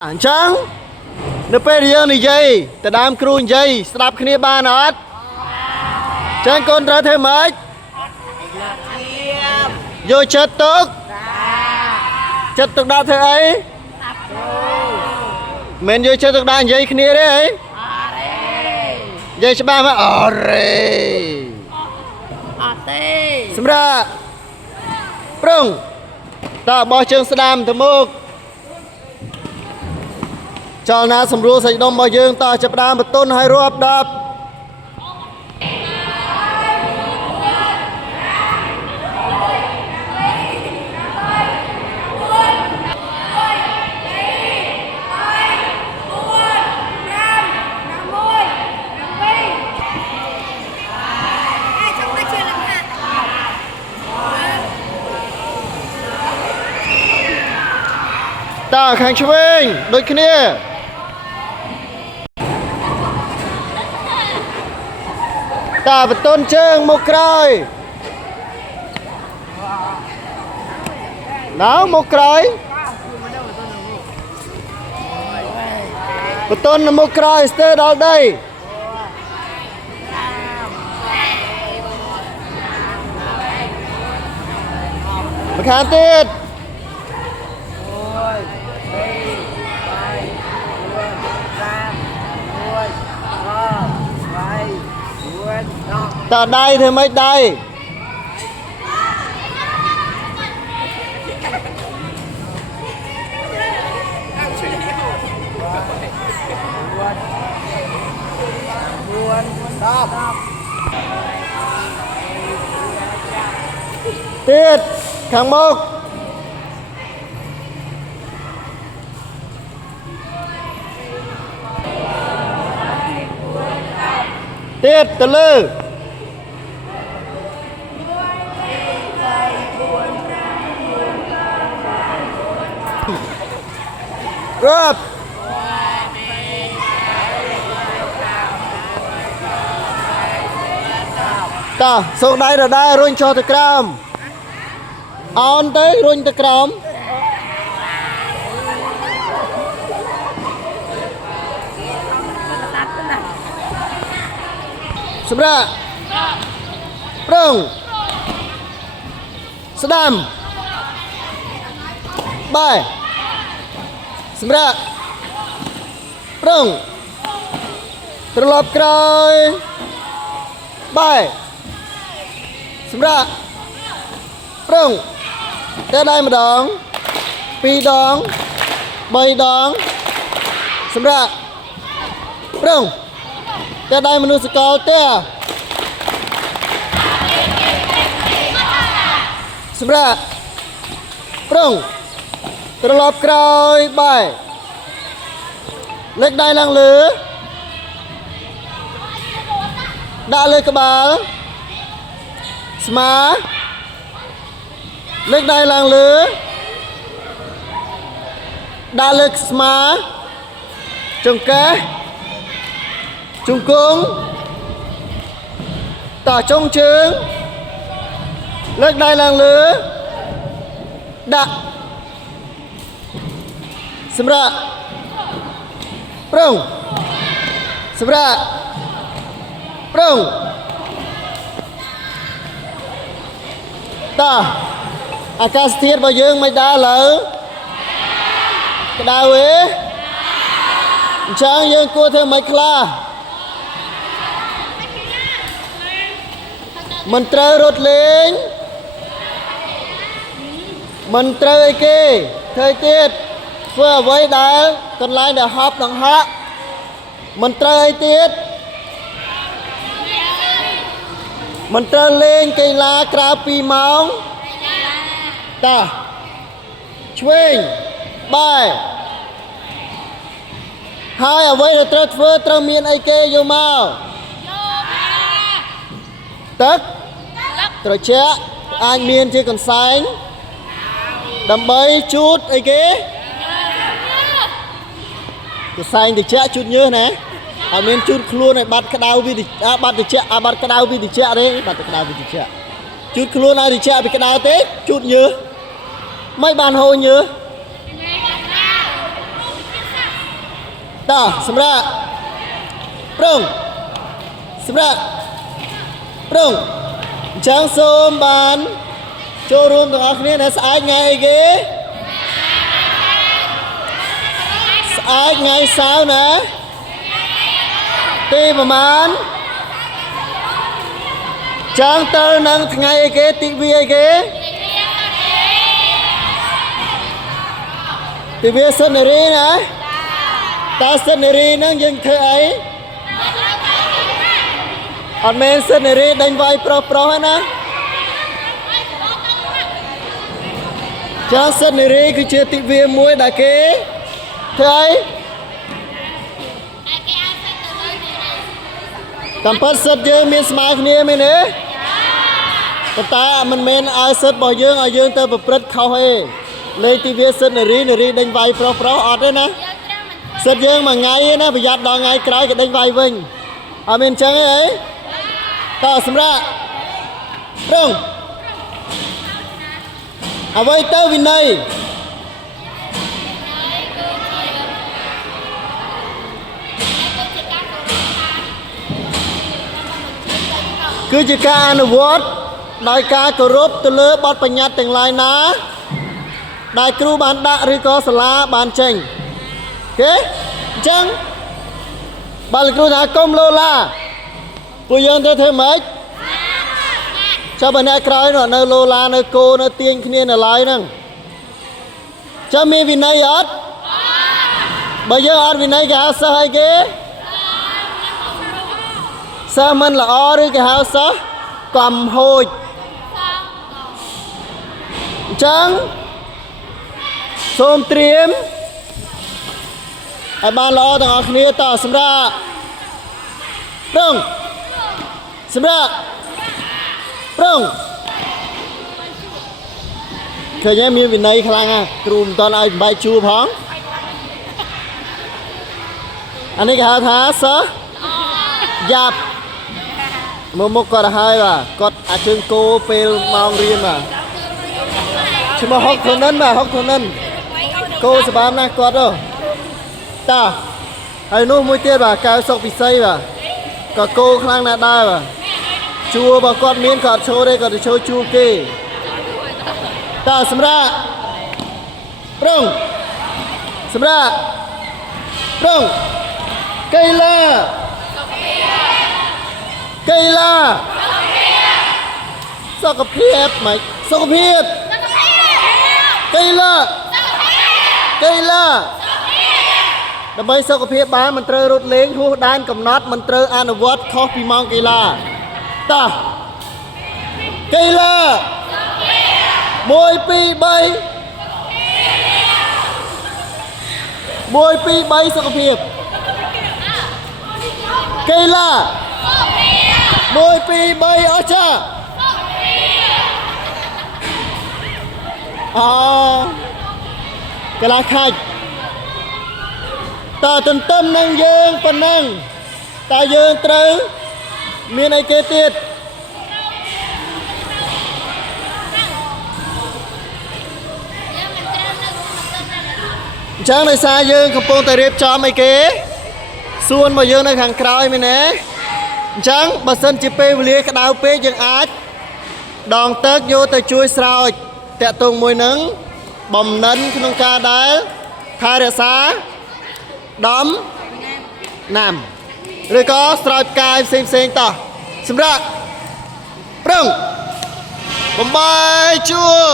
Chẳng nó bây giờ này dây ta đám kêu dây sạp khné ba nọt chẳng con ra thêm mấy vô chất tức đã thế ấy mình vô chất tức đã dây khné đấy ấy dây cho ba mà ở rê xem ra prung ta bỏ chân sàm thầm mục cho na sầm rùa sạch đông bao dương ta chập đam một tôn hai rùa đạp ta khang chwing đôi kia ta bật tôn trương một cây nào một cây bật tôn là một cây stay đó đây bật khán tiết ta đây thì mấy đây tiết kháng mốc tiết từ lư rớp ta xuống đây rồi đây rung cho từ cram on tới rung từ cram xem ra prung sedam bài xem ra prung terlop kroi bài xem ra prung tới đây một đón pi đón bay đón xem ra prung tới đây mình sẽ có tia xem ra prung terlop kroi bài lệch đai lang lứa đã lệch cái bà smá lệch đai lang lứa đã lệch smá trùng kế trùng cung tỏ trông trứng lệch đai lang lứa đã xem ra prung xem ra prung ta akas thiết bao dương mày đá lỡ cái đau ấy chẳng dương cua thêm mày kla mình trơ rốt lên mình trơ kê thời tiết vừa với đá còn lại là họp đằng hạ mình trơ tiết mình trơ lên cây lá krao pi máu ta swing bài hai ở với là transfer trơ miên ai kê vô mau tất rồi chết anh miên chỉ còn sánh đầm bay chút ai kế cái xanh thì chết chút nhớ nè ở miền chút luôn này bắt cái đau vì thì bắt thì chết bắt cái đau vì thì chết đấy bắt cái đau vì thì chết chút luôn này thì chết vì cái đau tết chút nhớ mấy bàn hồ nhớ តសម្រាប់ប្រងសម្រាប់ប្រងអញ្ចឹងសូមបានចូលរួមទាំងអស់គ្នានៅស្អែកថ្ងៃអីគេស្អែកថ្ងៃសៅរ៍ណាទីប្រមាណចឹងទៅនឹងថ្ងៃអីគេទិវាអីគេទិវាសិននារីណាតើសិននារីហ្នឹងយើងធ្វើអីអត់មែនសិននារីដេញវាយប្រុសហ្នឹងណាចាសិននារីគឺជាទិវាមួយដែលគេធ្វើអីតាមពិតសិទ្ធយើងមានស្មើគ្នាមែនទេប៉ុន្តែមិនមែនឲ្យសិទ្ធរបស់យើងឲ្យយើងទៅប្រព្រឹត្តខុសទេលេខទិវាសិទ្ធនារីដេញវាយប្រុសអត់ទេណាសិទ្ធយើងមួយថ្ងៃទេណាប្រយ័ត្នដល់ថ្ងៃក្រោយគេដេញវាយវិញអត់មានអញ្ចឹងទេតើសម្រាប់រងអ្វីទៅវិន័យគឺជាការអនុវត្តដោយការគោរពទៅលើបទបញ្ញត្តិទាំងឡាយណាដែលគ្រូបានដាក់ឬក៏សាលាបានចេញអូខេអញ្ចឹងបើលោកគ្រូថាកុំលោឡាពួកយើងត្រូវធ្វើម៉េចចាំបើអ្នកក្រោយនៅលោឡានៅគោនៅទាញគ្នានៅឡើយហ្នឹងចាំមានវិន័យអត់បើយើងអត់វិន័យគេហៅសិស្សអីគេសិស្សមិនល្អឬគេហៅសិស្សកំហួចអញ្ចឹងសូមត្រៀមឲ្យបានល្អទាំងអស់គ្នាតសម្រាប់ប្រងសម្រាប់ប្រងឃើញមានវិន័យខ្លាំងណាស់គ្រូមិនតន់ឲ្យបែកជួរផងអានេះគេហៅថាសិស្សយ៉ាប់មុខគាត់ហើយបាទគាត់អាចជើងគោពេលម៉ោងរៀនបាទឈ្មោះហុកធនិនបាទហុកធនិនគោសម្រាប់ណាស់គាត់តើហើយនោះមួយទៀតបាទកៅសុកពិសីបាទក៏គោខ្លាំងណាស់ដែរបាទជួរបើគាត់មានគាត់ឈោទេគាត់ទៅឈោជួរគេតើសម្រាប់ប្រងសម្រាប់ប្រងកីឡាកីឡាសុខភាពម៉េចសុខភាពកីឡាដើម្បីសុខភាពបានមិនត្រូវរត់លេងហួសដែនកំណត់មិនត្រូវអនុវត្តខុសពីម៉ោងកីឡាតោះកីឡា1 2 3 1 2 3សុខភាពកីឡា1 2 3អស្ចារ្យកីឡាខាច់តើទន្ទឹមនឹងយើងប៉ុណ្ណឹងតើយើងត្រូវមានអីគេទៀតអញ្ចឹងដោយសារយើងកំពុងតែរៀបចំអីគេសួនរបស់យើងនៅខាងក្រោយមែនទេអញ្ចឹងបើសិនជាពេលវេលាក្តៅពេកយើងអាចដងទឹកយកទៅជួយស្រោចតាក់ទងមួយនឹងបំណិនក្នុងការដែលថែរក្សាដំណាំឬក៏ស្រោចផ្កាយផ្សេងតោះសម្រាប់ប្រឹងបំបាយជួរ